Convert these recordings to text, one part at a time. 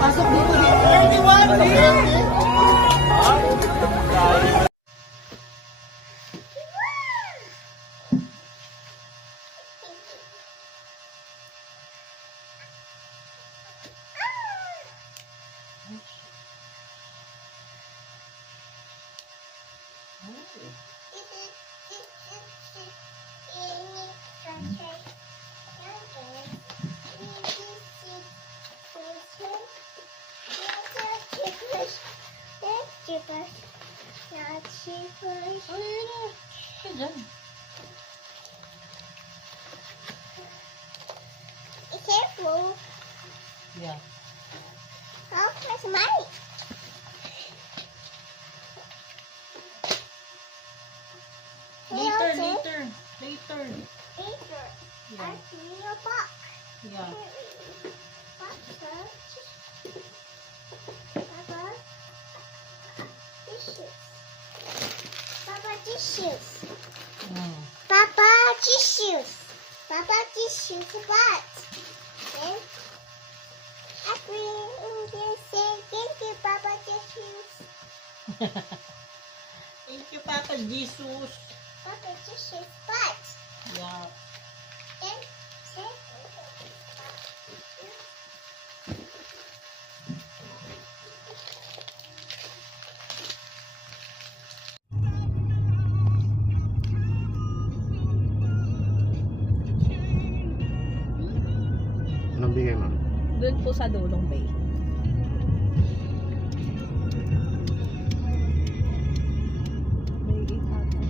Pasok dito. 31. Careful. Yeah. Oh, that's mine. Later. Later. Yeah. I see your box. Yeah. Papa, tissues. Papa, tissues. Mm. Papa, tissues. Papa, tissues. What? Then, I bring say thank you, Papa, tissues. Thank you, Papa Jesus. Papa, tissues. What? Yeah. Then, say Anong bigay mo? Doon po sa Dulong Bay. May 8 ata.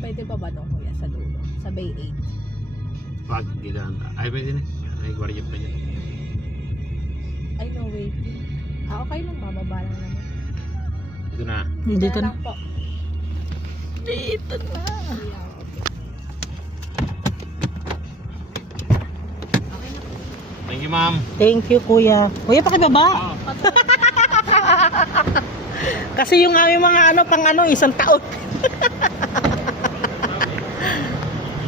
Pwede pa ba doon kuya sa Dulong? Sa Bay 8? Pag gilaan. Ay, pwede na. May gwardiya pa dyan. Ay no, waiting. Okay lang, bababa lang naman. Dito na. Dito na po. Dito na. Thank you, ma'am. Thank you, kuya. Kuya, pakibaba. Kasi yung aming mga isang taon.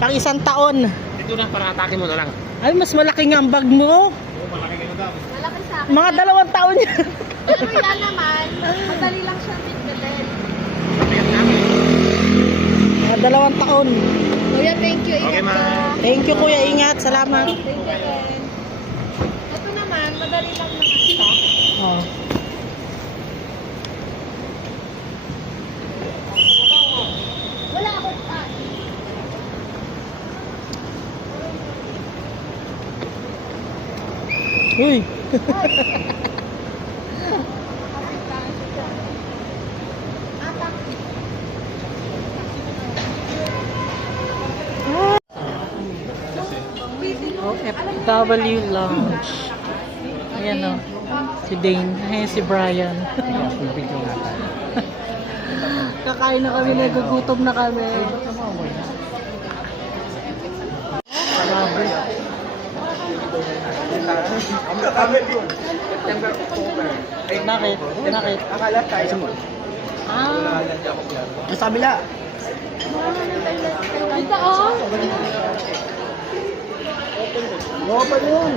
Pang isang taon. Dito na, para atake mo na lang. Ay, mas malaki nga ang bag mo. Oo, malaki kayo daw. Malaki sa akin. Mga 2 taon yan. Pero yan naman, madali lang siyang bitbitin. Mga 2 taon. Kuya, thank you. Okay, Ingat ma'am. ka. Thank you, kuya. Ingat. Salamat. Thank you din. Ito naman, madali lang naman siya. Oh. Wala ako Uy. Oh, FW Lounge. Ayan o. Si Dane. Ayan si Brian. Kakain na kami. Nagugutom na kami. Grabe. Bakit? Bakit? Akala tayo sa mall. Ah. Sa kabila. Ito oh. Oo pa yun.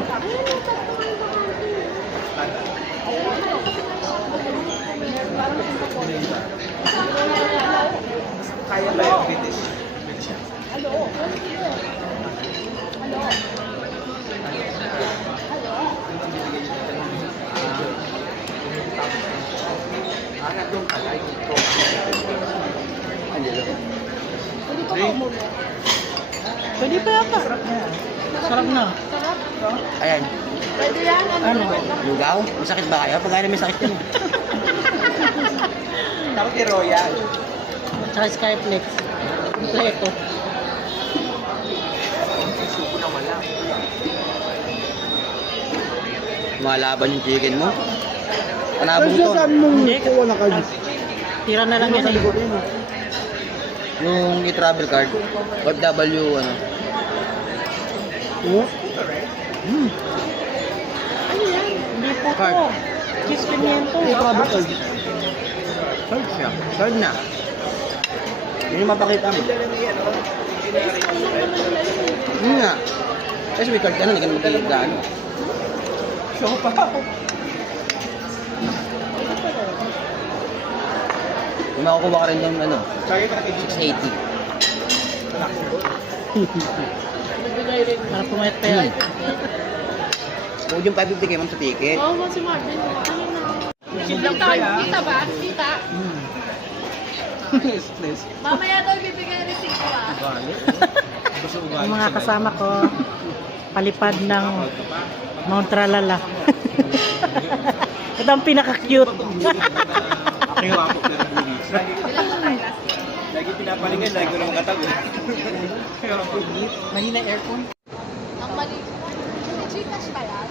Kaya ba yung British? Anak doon ka, like ito. Pwede pa yata. Sarap na. Ayan. Pwede yan. Ano? Lugaw? Masakit ba kayo? Pagkaya may sakit yan. Tapos ni Royal. Tsaka Skyflex. Kompleto. Suko na wala. Malaban yung chicken mo. Panabong to. Hindi. Tira na lang yan eh. Yung i-travel card. OFW ano. Oh. Ano yan? Hindi po Card. to. Kiss 500. I-travel card. Third siya. Third na. Yun yung mapakita mo. Yun nga. Kasi may card ka na, hindi ka na magkikita. So pa ako. Yung makukuha ka rin yung ano, 680. Para pumayat pa yan. Huwag yung 550 kayo sa ticket. Oo, si Marvin. Kita ba? Kita. Mamaya daw bibigay receipt ko ah. Yung mga kasama ko, palipad ng Mount Tralala. Ito ang pinaka-cute. Lagi pinapalingan, lagi ko naman katabi. Mahina aircon. Ang mali. Gcash ba yan?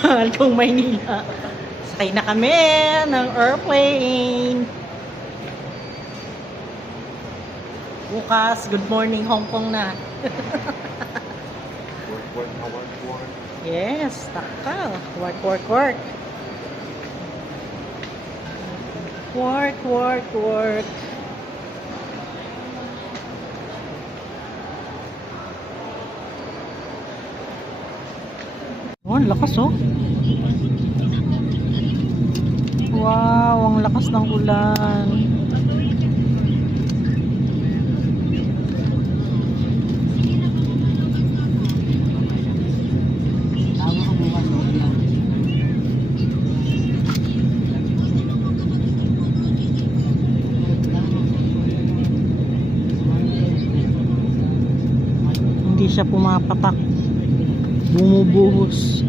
Hanggang Maynila. Sakay na kami ng airplane. Bukas, good morning Hong Kong na. Yes, taka. Work, work, work. Work, work, work. Oh, ang lakas oh. Wow, ang lakas ng ulan. Hindi siya pumapatak. Bumubuhos.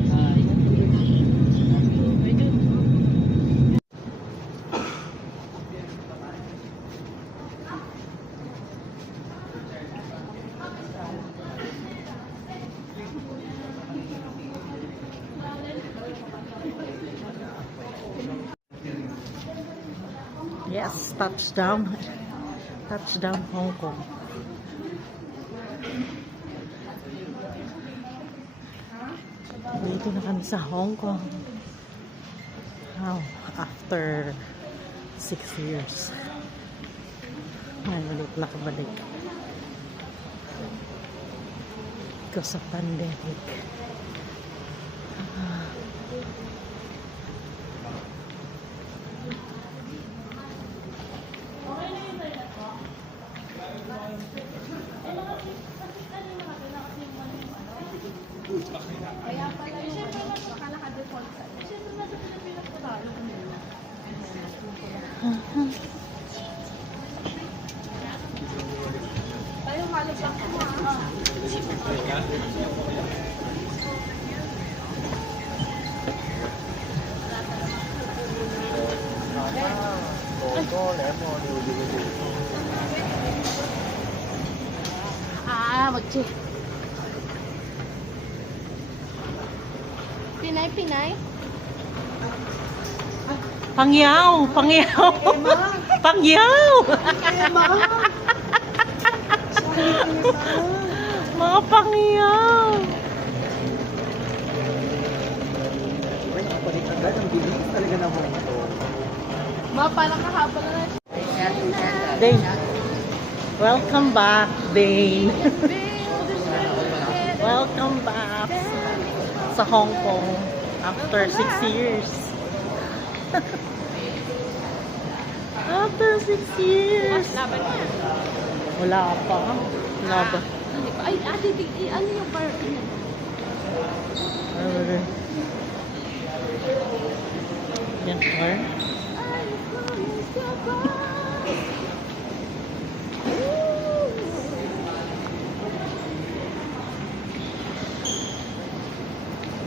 Yes, touchdown. Touchdown Hong Kong. Dito na kami sa Hong Kong. Wow, after 6 years. Ay, ulit nakabalik. Because of pandemic. Magchi. Pinay. Pangyaw! Pangyaw! Pangyaw! Mga pangyaw! Ma, parang kahapon na Dane. Welcome back, Dane. Welcome back sa Hong Kong. After 6 years. After 6 years. Laban niya. Wala pa. Wala pa. Ay, ate, ano yung bar? Yan, car.